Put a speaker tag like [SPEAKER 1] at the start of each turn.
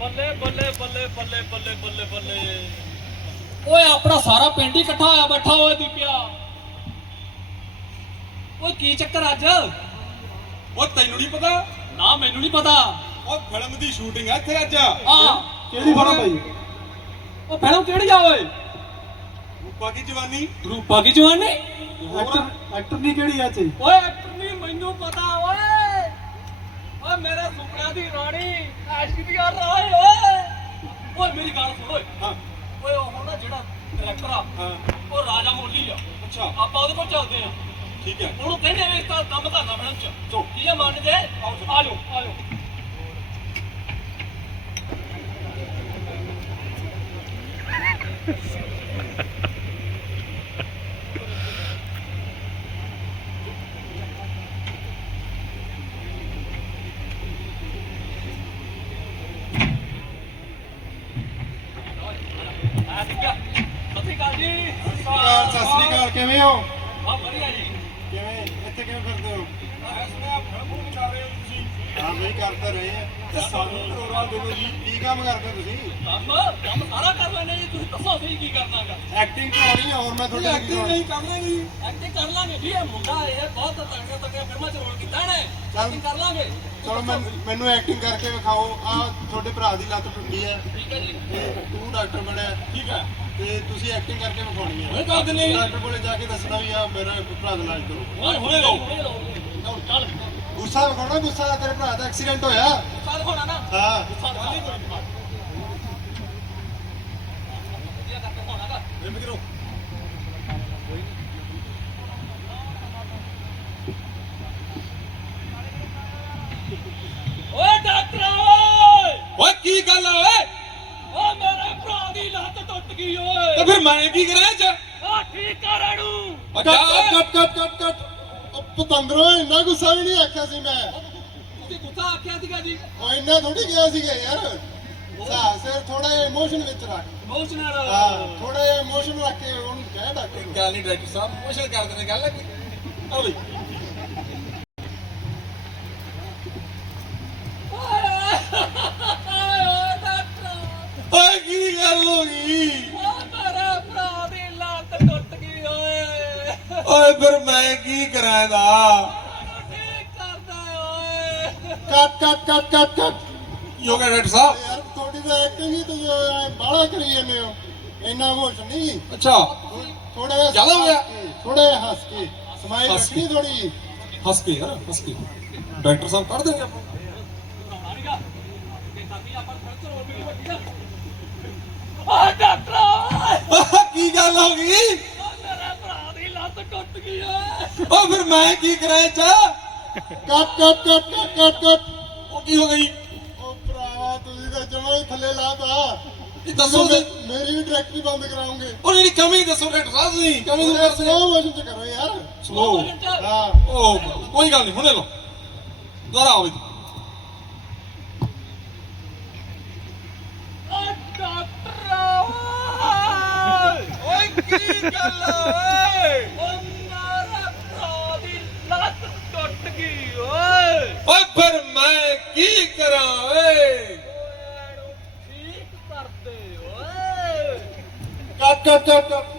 [SPEAKER 1] ਬੱਲੇ ਬੱਲੇ ਬੱਲੇ ਬੱਲੇ ਬੱਲੇ ਬੱਲੇ ਬੱਲੇ।
[SPEAKER 2] ਓਏ ਆਪਣਾ ਸਾਰਾ ਪਿੰਡ ਹੀ ਇਕੱਠਾ ਹੋਇਆ ਬੈਠਾ ਓਏ ਦੀਪਿਆ। ਓਏ ਕੀ ਚੱਕਰ ਅੱਜ?
[SPEAKER 3] ਉਹ ਤੈਨੂੰ ਨਹੀਂ ਪਤਾ?
[SPEAKER 2] ਨਾ ਮੈਨੂੰ ਨਹੀਂ ਪਤਾ।
[SPEAKER 3] ਉਹ ਫਿਲਮ ਦੀ ਸ਼ੂਟਿੰਗ ਹੈ ਇੱਥੇ ਅੱਜ।
[SPEAKER 2] ਹਾਂ
[SPEAKER 4] ਕਿਹੜੀ ਫਿਲਮ ਭਾਈ?
[SPEAKER 2] ਉਹ ਫਿਲਮ ਕਿਹੜੀ ਆ ਓਏ?
[SPEAKER 3] ਰੂਪਾ ਕੀ ਜਵਾਨੀ।
[SPEAKER 2] ਰੂਪਾ ਕੀ ਜਵਾਨੀ?
[SPEAKER 4] ਐਕਟਰ ਨਹੀਂ ਕਿਹੜੀ ਆ ਚ?
[SPEAKER 2] ਓਏ ਐਕਟਰ ਨਹੀਂ ਮੈਨੂੰ ਪਤਾ ਓਏ। ਓਏ ਮੇਰੇ ਸੁਪਨਿਆਂ ਦੀ ਰਾਣੀ ਐਸ਼ਵਰਿਆ ਰਾਏ ਓਏ। ਓਏ ਮੇਰੀ ਗੱਲ ਸੁਣ ਓਏ।
[SPEAKER 3] ਹਾਂ
[SPEAKER 2] ਓਏ ਉਹ ਹੁਣ ਨਾ ਜਿਹੜਾ ਡਾਇਰੈਕਟਰ ਆ
[SPEAKER 3] ਹਾਂ
[SPEAKER 2] ਉਹ ਰਾਜਾ ਮੋਲੀ ਆ।
[SPEAKER 3] ਅੱਛਾ
[SPEAKER 2] ਆਪਾਂ ਉਹਦੇ ਕੋਲ ਚੱਲਦੇ ਆ।
[SPEAKER 3] ਠੀਕ ਹੈ।
[SPEAKER 2] ਉਹਨੂੰ ਕਹਿੰਦੇ ਵੇ ਤਾਂ ਕੰਮ ਕਰਨਾ ਫਿਲਮ ਚ। ਚੋ ਕੀ ਆ ਮੰਨ ਜੇ? ਆ ਜਾਓ ਆ ਜਾਓ। ਆ ਠੀਕ ਆ। ਸਤਿ ਸ਼੍ਰੀ ਅਕਾਲ ਜੀ।
[SPEAKER 4] ਸਤਿ ਸ੍ਰੀ ਅਕਾਲ, ਕਿਵੇਂ ਹੋ?
[SPEAKER 2] ਹਾਂ ਵਧੀਆ ਜੀ।
[SPEAKER 4] ਕਿਵੇਂ ਇੱਥੇ ਕਿਵੇਂ ਫਿਰਦੇ ਹੋ?
[SPEAKER 3] ਫਿਲਮ ਕਰ ਰਹੇ ਹੋ ਤੁਸੀਂ?
[SPEAKER 4] ਹਾਂ ਬਈ ਕਰਦੇ ਰਹੇ ਆ।
[SPEAKER 3] ਤੇ ਸਾਨੂੰ ਪ੍ਰੋਗਰਾਮ ਦਿਓ ਜੀ।
[SPEAKER 4] ਕੀ ਕੰਮ ਕਰਦੇ ਹੋ ਤੁਸੀਂ?
[SPEAKER 2] ਕੰਮ ਸਾਰਾ ਕਰ ਲੈਣੇ ਜੀ। ਤੁਸੀਂ ਦੱਸੋ ਸਹੀ ਕੀ ਕਰਨਾਗਾ?
[SPEAKER 4] ਐਕਟਿੰਗ ਕਰਾਉਣੀ ਆ, ਹੋਰ ਮੈਂ ਤੁਹਾਡੇ ਨਾਲ ਕੀ
[SPEAKER 3] ਐਕਟਿੰਗ ਨਹੀਂ ਕਰ ਰਹੇ ਜੀ।
[SPEAKER 2] ਐਕਟਿੰਗ ਕਰ ਲਾਂਗੇ ਜੀ। ਇਹ ਮੁੰਡਾ ਇਹ ਬਹੁਤ ਤਗੜੀਆਂ ਫਿਲਮਾਂ ਚ ਰੋਲ ਕੀਤਾ ਇਹਨੇ। ਐਕਟਿੰਗ ਕਰ ਲਾਂਗੇ।
[SPEAKER 4] ਚਲੋ ਮੈਨੂੰ ਐਕਟਿੰਗ ਕਰਕੇ ਵਿਖਾਓ। ਆ ਤੁਹਾਡੇ ਭਰਾ ਦੀ ਲੱਤ ਟੁੱਟੀ ਹੈ
[SPEAKER 2] ਠੀਕ ਹੈ ਜੀ।
[SPEAKER 4] ਤੇ ਤੂੰ ਡਾਕਟਰ ਬਣਿਆ,
[SPEAKER 3] ਠੀਕ ਹੈ।
[SPEAKER 4] ਤੇ ਤੁਸੀਂ ਐਕਟਿੰਗ ਕਰਕੇ ਵਿਖਾਉਣੀ
[SPEAKER 3] ਮੈਂ
[SPEAKER 4] ਹੈ।
[SPEAKER 3] ਕਰ ਦਿੰਦੇ ਜੀ।
[SPEAKER 4] ਡਾਕਟਰ ਕੋਲੇ ਜਾ ਕੇ ਦੱਸਣਾ ਵੀ ਆ ਮੇਰਾ ਭਰਾ ਦਾ ਇਲਾਜ ਕਰੋ।
[SPEAKER 3] ਹੁਣੇ ਲਓ।
[SPEAKER 2] ਲਓ ਚੱਲ।
[SPEAKER 4] ਗੁੱਸਾ ਵਿਖਾਉਣਾ, ਗੁੱਸਾ ਤੇਰੇ ਭਰਾ ਦਾ ਐਕਸੀਡੈਂਟ ਹੋਇਆ।
[SPEAKER 2] ਚੱਲ ਹੋਣਾ ਨਾ।
[SPEAKER 4] ਹਾਂ
[SPEAKER 2] ਵਧੀਆ ਕਰਕੇ ਹੋਣਾਗਾ।
[SPEAKER 3] ਰਿਮ ਕਰੋ।
[SPEAKER 2] ਓਏ ਡਾਕਟਰ ਓਏ।
[SPEAKER 3] ਓਏ ਕੀ ਗੱਲ ਆ ਓਏ?
[SPEAKER 2] ਓ ਮੇਰੇ ਭਰਾ ਦੀ ਲੱਤ ਟੁੱਟ ਗਈ ਓਏ।
[SPEAKER 3] ਤੇ ਫਿਰ ਮੈਂ ਕੀ ਕਰਾਂ ਇਹ ਚ?
[SPEAKER 2] ਆ ਠੀਕ ਕਰ ਇਹਨੂੰ।
[SPEAKER 4] ਕੱਟ ਉਹ ਪਤੰਦਰੋ, ਇੰਨਾ ਗੁੱਸਾ ਵੀ ਨਹੀਂ ਆਖਿਆ ਸੀ ਮੈਂ।
[SPEAKER 2] ਤੁਸੀਂ ਗੁੱਸਾ ਆਖਿਆ ਸੀਗਾ ਜੀ।
[SPEAKER 4] ਉਹ ਇੰਨਾ ਥੋੜੀ ਗਿਆ ਸੀਗਾ ਯਾਰ। ਸਾਹ ਸਿਰ ਥੋੜਾ ਜਿਹਾ ਇਮੋਸ਼ਨ ਵਿੱਚ ਰੱਖ।
[SPEAKER 2] ਇਮੋਸ਼ਨਲ।
[SPEAKER 4] ਹਾਂ ਥੋੜਾ ਜਿਹਾ ਇਮੋਸ਼ਨ ਰੱਖ ਕੇ ਉਹਨੂੰ ਕਹਿ ਡਾਕਟਰ ਨੂੰ।
[SPEAKER 3] ਗੱਲ ਨਹੀਂ ਡਾਕਟਰ ਸਾਹਿਬ, ਮੋਸ਼ਨ ਕਰਦੇ ਨੇ। ਗੱਲ ਹੈ ਕੋਈ? ਆ ਬਈ
[SPEAKER 2] ਓਏ ਡਾਕਟਰ।
[SPEAKER 3] ਓਏ ਕੀ ਗੱਲ ਹੋ ਗਈ?
[SPEAKER 2] ਓ ਮੇਰੇ ਭਰਾ ਦੀ ਲੱਤ ਟੁੱਟ ਗਈ ਓਏ।
[SPEAKER 3] ਓਏ ਫਿਰ ਮੈਂ ਕੀ ਕਰਾਂ ਇਹਦਾ?
[SPEAKER 2] ਠੀਕ ਕਰਦਾ ਓਏ।
[SPEAKER 4] ਕੱਟ
[SPEAKER 3] ਕੀ ਹੋ ਗਿਆ ਡਾਕਟਰ ਸਾਹਿਬ?
[SPEAKER 4] ਯਾਰ ਤੁਹਾਡੀ ਤਾਂ ਐਕਟਿੰਗ ਹੀ ਤੁਸੀਂ ਬਾਹਲਾ ਕਰੀ ਜਾਂਦੇ ਹੋ। ਇੰਨਾ ਇਮੋਸ਼ਨ ਨਹੀਂ।
[SPEAKER 3] ਅੱਛਾ
[SPEAKER 4] ਥੋੜਾ ਜਿਹਾ
[SPEAKER 3] ਜ਼ਿਆਦਾ ਹੋ ਗਿਆ?
[SPEAKER 4] ਥੋੜਾ ਜਿਹਾ ਹੱਸ ਕੇ ਸਮਾਈਲ
[SPEAKER 3] ਹੱਸ ਕੇ।
[SPEAKER 4] ਰੱਖਣੀ ਥੋੜੀ।
[SPEAKER 3] ਹੱਸ ਕੇ ਯਾਰ, ਹੱਸ ਕੇ। ਡਾਕਟਰ ਸਾਹਿਬ ਕੱਢ ਦੇਣਗੇ ਆਪਾਂ।
[SPEAKER 2] ਓ ਡਾਕਟਰ ਓਏ।
[SPEAKER 3] ਕੀ ਗੱਲ ਹੋ ਗਈ?
[SPEAKER 2] ਓ ਮੇਰੇ ਭਰਾ ਦੀ ਲੱਤ ਟੁੱਟ ਗਈ ਓਏ।
[SPEAKER 3] ਓ ਫਿਰ ਮੈਂ ਕੀ ਕਰਾਂ ਇਹ ਚ?
[SPEAKER 4] ਕੱਟ
[SPEAKER 3] ਉਹ ਕੀ ਹੋ ਗਈ?
[SPEAKER 4] ਉਹ ਭਰਾਵਾ ਤੁਸੀਂ ਤਾਂ ਜਮਾ ਹੀ ਥੱਲੇ ਲਾਤਾ।
[SPEAKER 3] ਇਹ ਦੱਸੋ ਤੇ।
[SPEAKER 4] ਮੇਰੀ ਵੀ ਡਾਇਰੈਕਟਰੀ ਬੰਦ ਕਰਾਉਂਗੇ।
[SPEAKER 3] ਉਹ ਜਿਹੜੀ ਕਮੀ ਦੱਸੋ ਡਾਕਟਰ ਸਾਹਿਬ ਤੁਸੀਂ। ਕਮੀ ਨੂੰ ਦੱਸੋ।
[SPEAKER 4] ਸਲੋ ਮੋਸ਼ਨ ਚ ਕਰੋ ਯਾਰ।
[SPEAKER 3] ਸਲੋ।
[SPEAKER 4] ਹਾਂ
[SPEAKER 3] ਉਹ ਕੋਈ ਗੱਲ ਨਹੀਂ, ਹੁਣੇ ਲਓ। ਦੁਬਾਰਾ ਆਓ ਜੀ।
[SPEAKER 2] ਓ ਡਾਕਟਰ ਓਏ।
[SPEAKER 3] ਕੀ ਗੱਲ ਓਏ?
[SPEAKER 2] ਓ ਮੇਰੇ ਭਰਾ ਦੀ ਲੱਤ ਟੁੱਟ ਗਈ ਓਏ।
[SPEAKER 3] ਓਏ ਫਿਰ ਮੈਂ ਕੀ ਕਰਾਂ ਓਏ?
[SPEAKER 2] ਓਏ ਇਹਨੂੰ ਠੀਕ ਕਰਦੇ ਓਏ।
[SPEAKER 4] ਕੱਟ